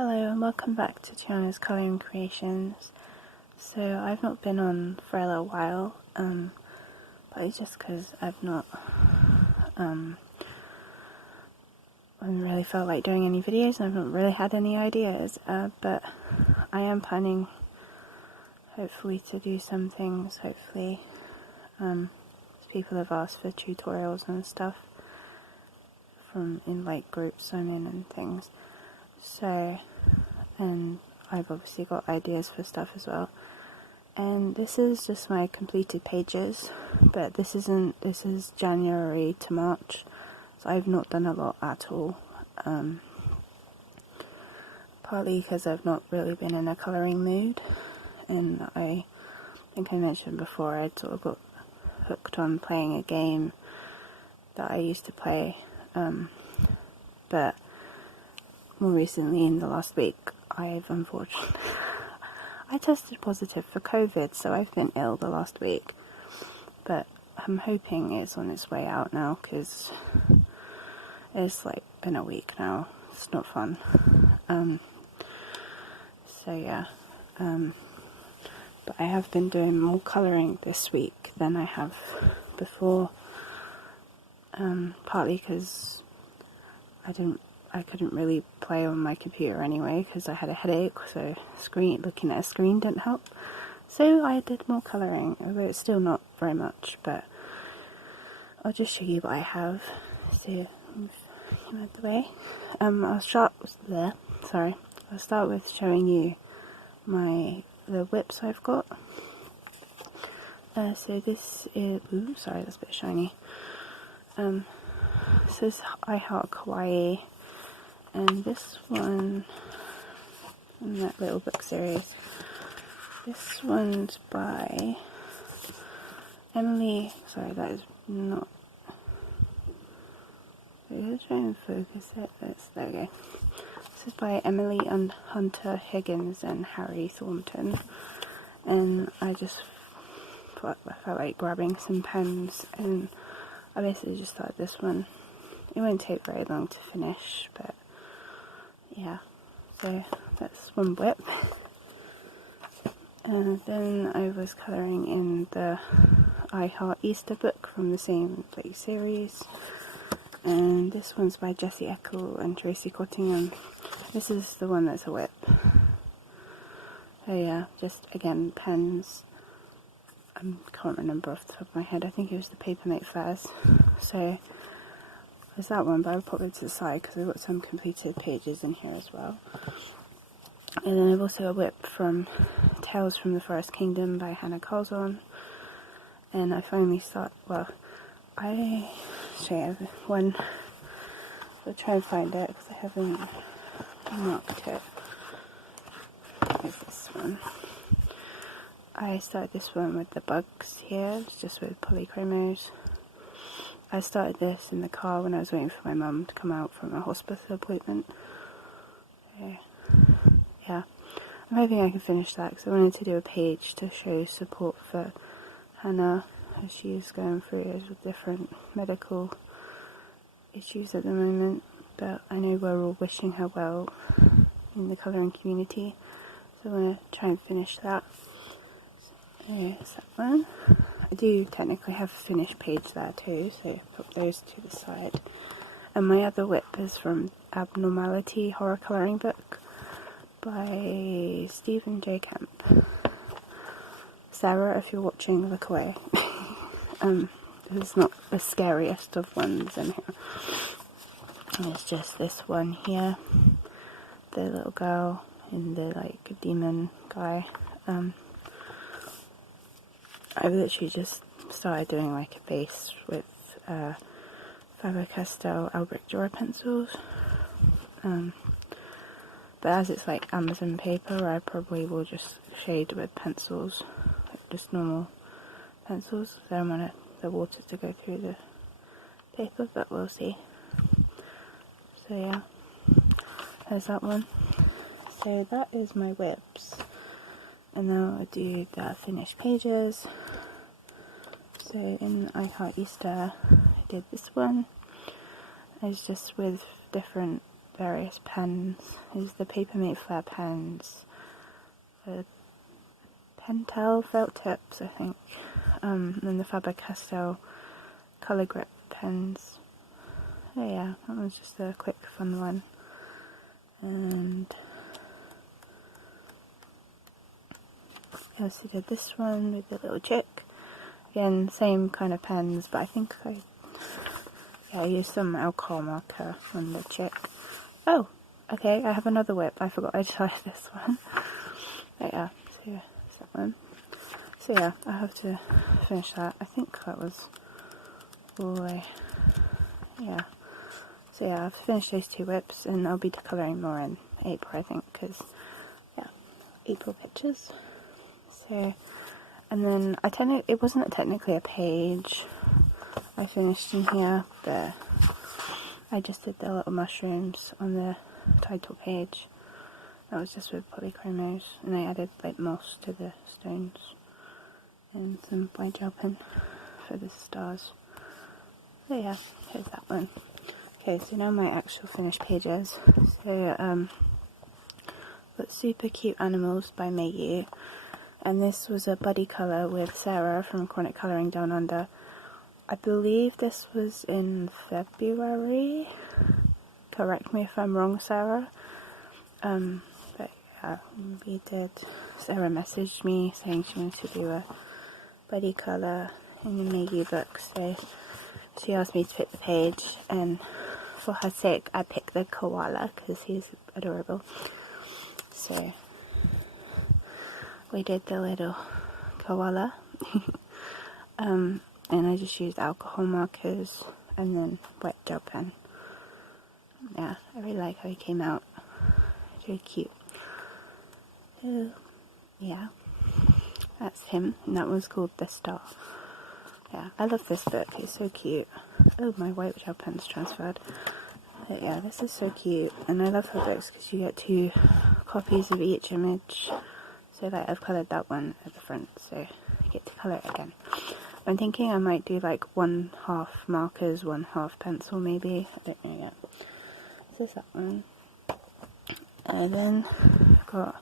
Hello and welcome back to Tiana's Colouring Creations. So I've not been on for a little while, but it's just because I've not really felt like doing any videos and I've not really had any ideas, but I am planning hopefully to do some things, hopefully. People have asked for tutorials and stuff from in like groups I'm in and things. So, and I've obviously got ideas for stuff as well. And this is just my completed pages, but this is January to March, so I've not done a lot at all. Partly because I've not really been in a colouring mood, and I think I mentioned before I'd sort of got hooked on playing a game that I used to play, but more recently, in the last week, I've unfortunately I tested positive for COVID, so I've been ill the last week, but I'm hoping it's on its way out now, because it's like been a week now. It's not fun. So yeah, but I have been doing more colouring this week than I have before, partly because I couldn't really play on my computer anyway because I had a headache, so looking at a screen didn't help. So I did more colouring, although it's still not very much, but I'll just show you what I have. So move him out the way. I'll start with showing you the whips I've got. So this is, sorry, that's a bit shiny. This is I Heart Kawaii. And this one, in that little book series, this one's by Emily, sorry that is not, I'm going to try and focus it, there we go. This is by Emily and Hunter Higgins and Harry Thornton, and I felt like grabbing some pens, and I basically just started this one. It won't take very long to finish, but yeah, so that's one whip. And then I was colouring in the I Heart Easter book from the same series, and this one's by Jessie Eckel and Tracy Cottingham. This is the one that's a whip. So yeah, just again pens. I can't remember off the top of my head. I think it was the Papermate Fairs. So there's that one, but I'll pop it to the side because I've got some completed pages in here as well. And then I've also a whip from Tales from the Forest Kingdom by Hannah Carlson. And I finally I show you one. I'll try and find it because I haven't marked it. Here's this one. I started this one with the bugs here, it's just with polychromos. I started this in the car when I was waiting for my mum to come out from a hospital appointment. So, yeah, I'm hoping I can finish that because I wanted to do a page to show support for Hannah as she is going through different medical issues at the moment, but I know we're all wishing her well in the colouring community, so I want to try and finish that. So there's that one. I do technically have a finished page there too, so put those to the side. And my other whip is from Abnormality Horror Colouring Book by Stephen J. Camp. Sarah, if you're watching, look away. It's not the scariest of ones in here. It's just this one here, the little girl and the demon guy. I've literally just started doing a base with Faber-Castell Albrecht Dürer pencils, but as it's Amazon paper, I probably will just shade with pencils, just normal pencils. So I don't want the water to go through the paper, but we'll see. So yeah, there's that one. So that is my whips, and now I'll do the finished pages. So in I Heart Easter, I did this one. It's just with different various pens. These are the Papermate Flair pens, the Pentel felt tips, I think, and the Faber-Castell colour grip pens. Oh yeah, that was just a quick fun one. And I also did this one with the little chick. Again, same kind of pens, but I think I used some alcohol marker on the chick. Oh, okay, I have another whip. I forgot I tried this one. But yeah, so yeah, it's that one. So yeah, I have to finish that. I think that was all yeah. So yeah, I've finished those 2 whips, and I'll be colouring more in April, I think, because, yeah, April pictures. So, and then it wasn't technically a page I finished in here, but I just did the little mushrooms on the title page. That was just with polychromos, and I added like moss to the stones and some white gel pen for the stars. So yeah, here's that one. Okay, so now my actual finished pages. So got Super Cute Animals by Mayyu, and this was a buddy colour with Sarah from Chronic Colouring Down Under. I believe this was in February. Correct me if I'm wrong, Sarah. But yeah, we did. Sarah messaged me saying she wanted to do a buddy colour in the Mayyu book, so she asked me to pick the page, and for her sake I picked the koala because he's adorable. So we did the little koala. And I just used alcohol markers and then wet gel pen. Yeah, I really like how he came out. It's really cute. So, yeah, that's him, and that was called The Star. Yeah, I love this book, it's so cute. Oh, my white gel pen's transferred. But yeah, this is so cute, and I love her books because you get 2 copies of each image. So like, I've coloured that one at the front, so I get to colour it again. I'm thinking I might do like 1/2 markers, 1/2 pencil maybe. I don't know yet. So that's that one. And then I've got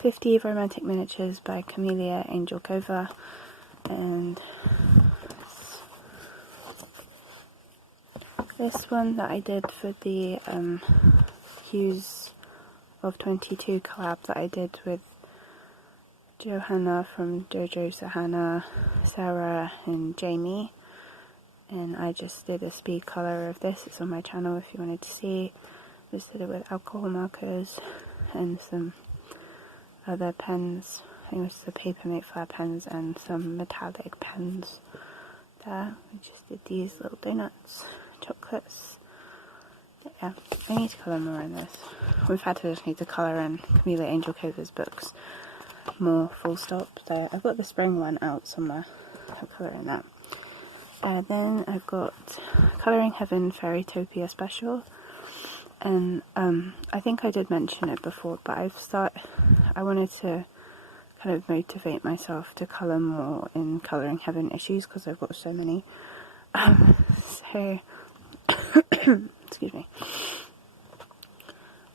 50 Romantic Miniatures by Camellia Angelkova. And this one that I did for the Hues of 22 collab that I did with Johanna from Jojo Sahana, Sarah and Jamie, and I just did a speed colour of this. It's on my channel if you wanted to see. Just did it with alcohol markers and some other pens. I think it was the Papermate Flair pens and some metallic pens there. We just did these little donuts, chocolates. But yeah, I need to colour more in this. We've had to just need to colour in Camellia Angelkova's books more, full stop. So I've got the spring one out somewhere. I'll colour in that. Then I've got Colouring Heaven Fairytopia Special, and I think I did mention it before, but I wanted to kind of motivate myself to colour more in Colouring Heaven issues because I've got so many. So excuse me.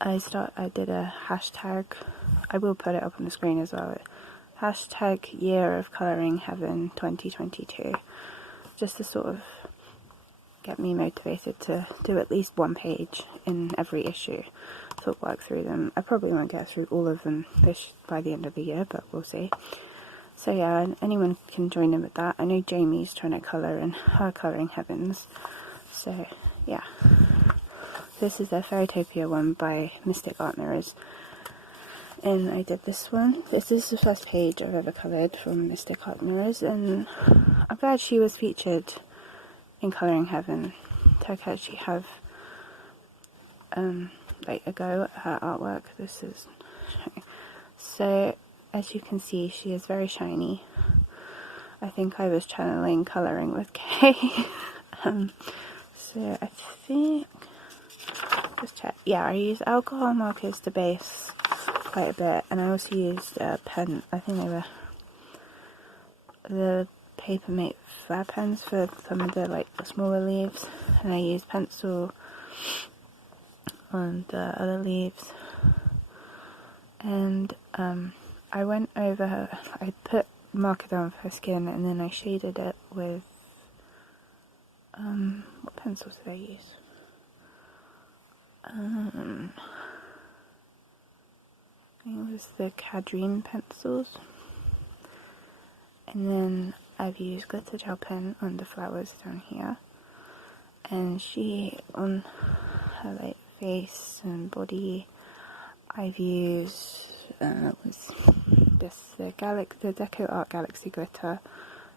I did a hashtag. I will put it up on the screen as well. Hashtag Year of Colouring Heaven 2022. Just to sort of get me motivated to do at least 1 page in every issue. Sort of work through them. I probably won't get through all of them by the end of the year, but we'll see. So yeah, anyone can join in with that. I know Jamie's trying to colour in her Colouring Heavens. So yeah. This is a Fairytopia one by Mystic Art Mirrors. And I did this one. This is the first page I've ever coloured from Mystic Art Mirrors, and I'm glad she was featured in Colouring Heaven to actually have like a go at her artwork. This is so, as you can see, she is very shiny. I think I was channeling Colouring with Kay. So I think, just check, yeah, I use alcohol markers to base quite a bit, and I also used a pen. I think they were the Papermate Flair pens for some of the like the smaller leaves, and I used pencil on the other leaves. And I went over, I put marker down for her skin, and then I shaded it with, what pencils did I use? I think it was the Cadrine pencils. And then I've used glitter gel pen on the flowers down here. And she, on her like face and body, I've used was this the Deco Art Galaxy glitter.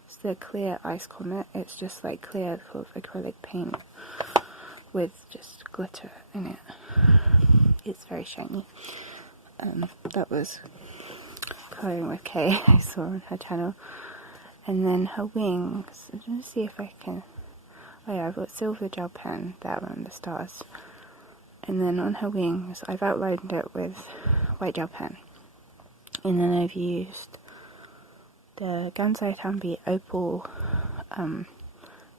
It's the clear Ice Comet. It's just like clear sort of acrylic paint with just glitter in it. It's very shiny. That was colouring with Kay I saw on her channel. And then her wings, I'm going to see if I can, oh yeah, I've got silver gel pen there on the stars. And then on her wings, I've outlined it with white gel pen. And then I've used the Gansai Tambi Opal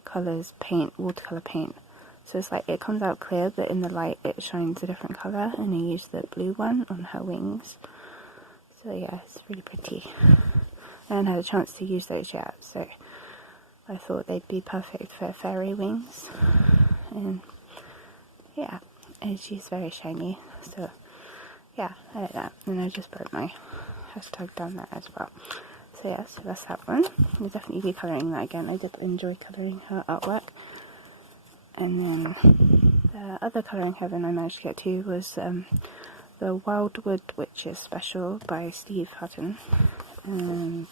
colours paint, watercolour paint. So it's like, it comes out clear, but in the light it shines a different colour. And I used the blue one on her wings. So yeah, it's really pretty. I haven't had a chance to use those yet, so I thought they'd be perfect for fairy wings. And yeah, and she's very shiny, so yeah, I like that. And I just put my hashtag down there as well. So yeah, so that's that one. I'll definitely be colouring that again. I did enjoy colouring her artwork. And then the other colouring heaven I managed to get to was the Wildwood Witches Special by Steve Hutton. And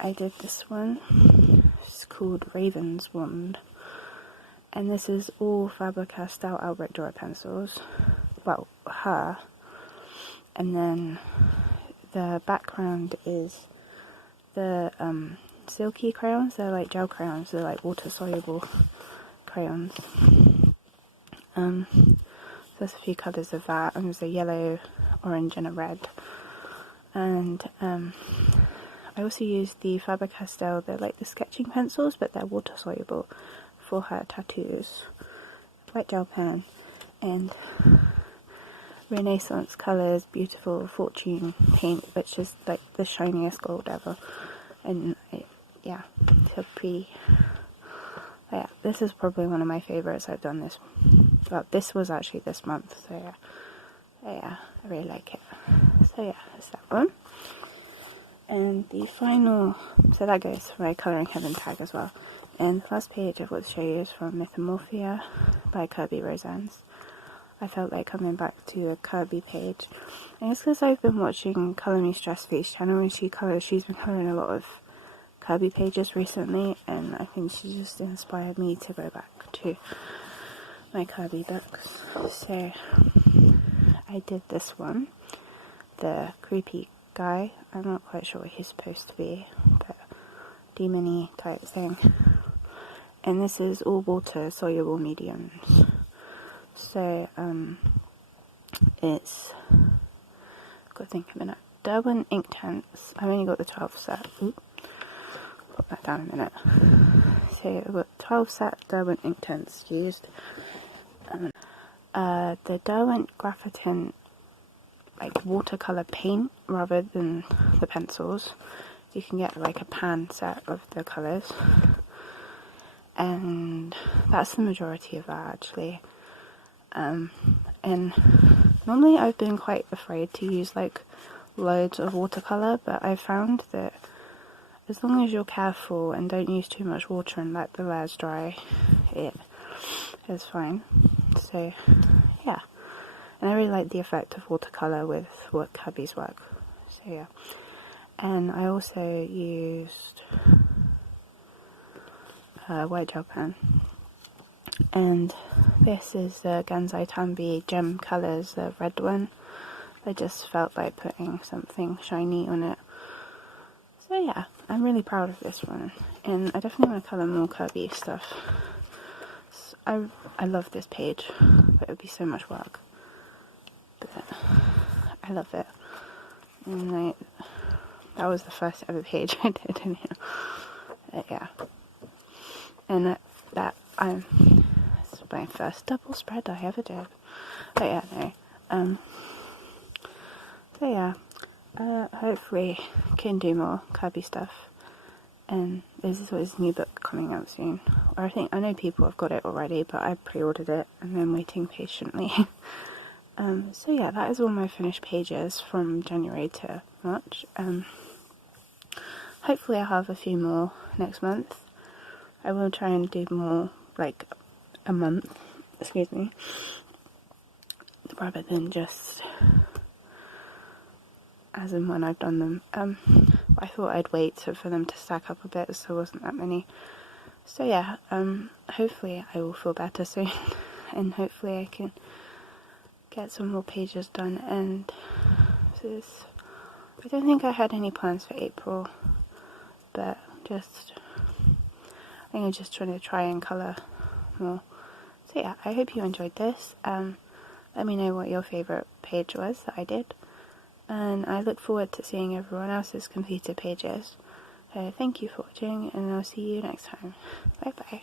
I did this one. It's called Raven's Wand. And this is all Faber-Castell Albrecht Dürer pencils. Well, her. And then the background is the silky crayons. They're like gel crayons. They're like water-soluble crayons. There's a few colours of that. And there's a yellow, orange, and a red. And I also used the Faber-Castell. They're like the sketching pencils, but they're water-soluble for her tattoos. White gel pen and Renaissance Colours Beautiful Fortune paint, which is like the shiniest gold ever. And yeah, so pretty. Yeah, this is probably one of my favourites I've done this. Well, this was actually this month, so yeah, I really like it. So yeah, that's that one. And the final, so that goes for my Colouring Heaven tag as well. And the last page I've got to show you is from Mythomorphia by Kirby Rosannes. I felt like coming back to a Kirby page. And it's because I've been watching Colour Me Stress Face channel, and she's been colouring a lot of Kirby pages recently, and I think she just inspired me to go back to my Kirby books. So I did this one, the creepy guy. I'm not quite sure what he's supposed to be, but demon-y type thing. And this is all water soluble mediums. So it's, I've got to think of a minute. Derwent Inktense. I've only got the 12 set. Oop. Put that down a minute. So I've got 12 set Derwent Inktense used. The Derwent Graphitin like watercolor paint rather than the pencils. You can get like a pan set of the colours, and that's the majority of that actually. And normally I've been quite afraid to use like loads of watercolour, but I found that as long as you're careful and don't use too much water and let the layers dry, it is fine. So yeah, and I really like the effect of watercolour with what Kirby's work. So yeah, and I also used white gel pen, and this is the Gansai Tambi Gem Colours, the red one. I just felt like putting something shiny on it. So yeah, I'm really proud of this one, and I definitely want to colour more Kirby stuff. So I love this page, but it would be so much work. But I love it. And that was the first ever page I did in here. Yeah. And this is my first double spread I ever did. But yeah, no. So yeah, hopefully can do more Kirby stuff. And there's this new book coming out soon. Or I know people have got it already, but I pre-ordered it and I'm waiting patiently. So yeah, that is all my finished pages from January to March. Hopefully I'll have a few more next month. I will try and do more, like a month, excuse me, rather than just as and when I've done them. I thought I'd wait for them to stack up a bit, so there wasn't that many. So yeah, hopefully I will feel better soon, and hopefully I can get some more pages done. And this, I don't think I had any plans for April, but I think I'm just trying to try and colour more. So yeah, I hope you enjoyed this. Let me know what your favourite page was that I did, and I look forward to seeing everyone else's completed pages. So thank you for watching, and I'll see you next time. Bye bye.